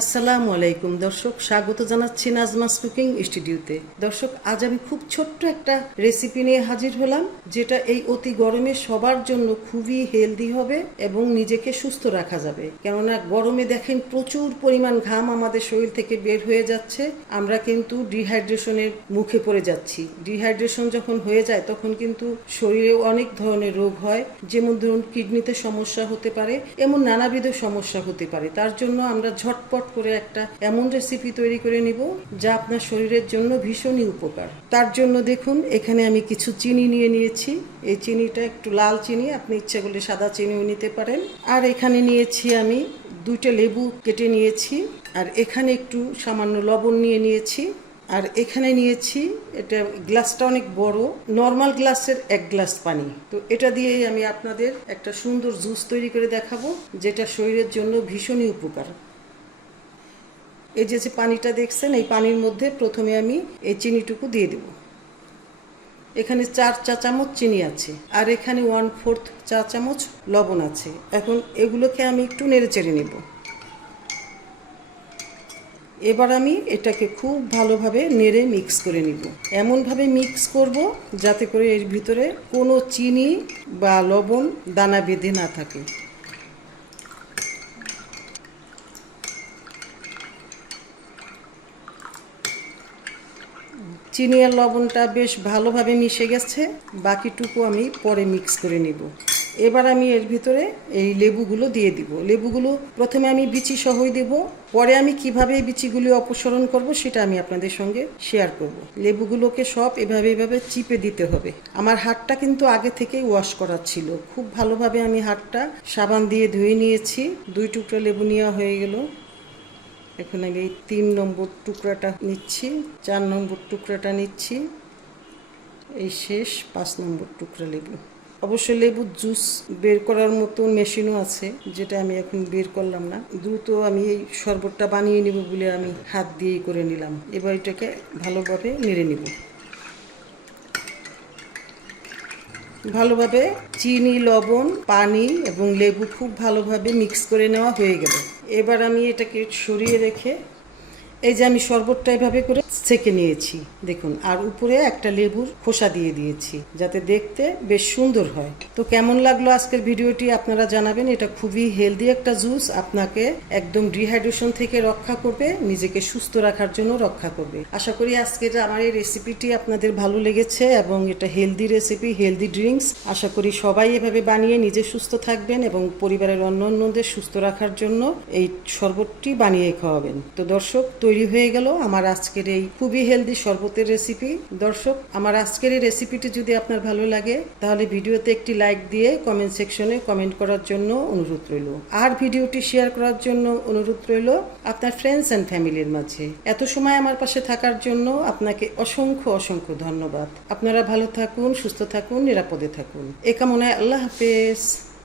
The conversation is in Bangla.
আসসালামু আলাইকুম, দর্শক, স্বাগত জানাচ্ছি নাজমাস কুকিং স্টুডিওতে। দর্শক, আজ আমি খুব ছোট্ট একটা রেসিপি নিয়ে হাজির হলাম, যেটা এই অতি গরমে সবার জন্য খুবই হেলদি হবে এবং নিজেকে সুস্থ রাখা যাবে। কেননা, গরমে দেখেন প্রচুর পরিমাণ ঘাম আমাদের শরীর থেকে বের হয়ে যাচ্ছে। আমরা কিন্তু ডিহাইড্রেশনের মুখে পড়ে যাচ্ছি। ডিহাইড্রেশন যখন হয়ে যায়, তখন কিন্তু শরীরে অনেক ধরনের রোগ হয়। যেমন ধরুন, কিডনিতে সমস্যা হতে পারে, এমন নানাবিধ সমস্যা হতে পারে। তার জন্য আমরা ঝটপট করে একটা এমন রেসিপি তৈরি করে নিব যা আপনার শরীরের জন্য ভীষণই উপকার। তার জন্য দেখুন, এখানে আমি কিছু চিনি নিয়ে নিয়েছি। এই চিনিটা একটু লাল চিনি, আপনি ইচ্ছা করলে সাদা চিনিও নিতে পারেন। আর এখানে নিয়েছি আমি দুইটা লেবু কেটে নিয়েছি, আর এখানে একটু সামান্য লবণ নিয়ে নিয়েছি। আর এখানে নিয়েছি, এটা গ্লাসটা অনেক বড় নর্মাল গ্লাসের এক গ্লাস পানি। তো এটা দিয়েই আমি আপনাদের একটা সুন্দর জুস তৈরি করে দেখাবো, যেটা শরীরের জন্য ভীষণই উপকার। এই যে যে পানিটা দেখছেন, এই পানির মধ্যে প্রথমে আমি এই চিনিটুকু দিয়ে দেব। এখানে চার চা চামচ চিনি আছে, আর এখানে ওয়ান ফোর্থ চা চামচ লবণ আছে। এখন এগুলোকে আমি একটু নেড়ে চেড়ে নেব। এবার আমি এটাকে খুব ভালোভাবে নেড়ে মিক্স করে নিব। এমনভাবে মিক্স করব যাতে করে এর ভিতরে কোনো চিনি বা লবণ দানা বেঁধে না থাকে। চিনি আর লবণটা বেশ ভালোভাবে মিশে গেছে। বাকিটুকু আমি পরে মিক্স করে নিব। এবার আমি এর ভিতরে এই লেবুগুলো দিয়ে দিব। লেবুগুলো প্রথমে আমি বিচি সহই দেব। পরে আমি কীভাবে বিচিগুলি অপসরণ করব সেটা আমি আপনাদের সঙ্গে শেয়ার করব। লেবুগুলোকে সব এভাবে এভাবে চিপে দিতে হবে। আমার হাতটা কিন্তু আগে থেকেই ওয়াশ করা ছিল। খুব ভালোভাবে আমি হাতটা সাবান দিয়ে ধুয়ে নিয়েছি। দুই টুকরো লেবু নেওয়া হয়ে গেল। এখন আমি এই তিন নম্বর টুকরাটা নিচ্ছি, চার নম্বর টুকরাটা নিচ্ছি। এই শেষ পাঁচ নম্বর টুকরা লেবু। অবশ্য লেবুর জুস বের করার মতো মেশিনও আছে, যেটা আমি এখন বের করলাম না। দ্রুত আমি এই শরবতটা বানিয়ে নিব বলে আমি হাত দিয়েই করে নিলাম। এবার এটাকে ভালোভাবে নেড়ে নিব। ভালোভাবে চিনি, লবণ, পানি এবং লেবু খুব ভালোভাবে মিক্স করে নেওয়া হয়ে গেল। এবার আমি এটাকে সরিয়ে রেখে এই যে আমি শরবতটা এভাবে করে সেকে নিয়েছি, দেখুন, আর উপরে একটা লেবুর খোসা দিয়ে দিয়েছি, যাতে দেখতে বেশ সুন্দর হয়। তো কেমন লাগল আজকের ভিডিওটি আপনারা জানাবেন, এটা খুবই হেলদি একটা জুস আপনাকে একদম ডিহাইড্রেশন থেকে রক্ষা করবে, নিজেকে সুস্থ রাখার জন্য রক্ষা করবে। আশা করি আজকের আমার এই রেসিপিটি আপনাদের ভালো লেগেছে এবং এটা হেলদি রেসিপি হেলদি ড্রিঙ্কস আশা করি সবাই এভাবে বানিয়ে নিজে সুস্থ থাকবেন এবং পরিবারের অন্য অন্যদের সুস্থ রাখার জন্য এই শরবতটি বানিয়ে খাওয়াবেন। তো দর্শক তৈরি হয়ে গেল আমার আজকের এই খুবই হেলদি শরবতের রেসিপি দর্শক, আমার আজকের এই রেসিপিটি যদি আপনার ভালো লাগে, তাহলে ভিডিওতে একটি লাইক দিয়ে কমেন্ট সেকশনে কমেন্ট করার জন্য অনুরোধ রইল। আর ভিডিওটি শেয়ার করার জন্য অনুরোধ রইল আপনার ফ্রেন্ডস অ্যান্ড ফ্যামিলির মাঝে। এত সময় আমার পাশে থাকার জন্য আপনাকে অসংখ্য অসংখ্য ধন্যবাদ। আপনারা ভালো থাকুন, সুস্থ থাকুন, নিরাপদে থাকুন। এ কামনায় আল্লাহ হাফেজ।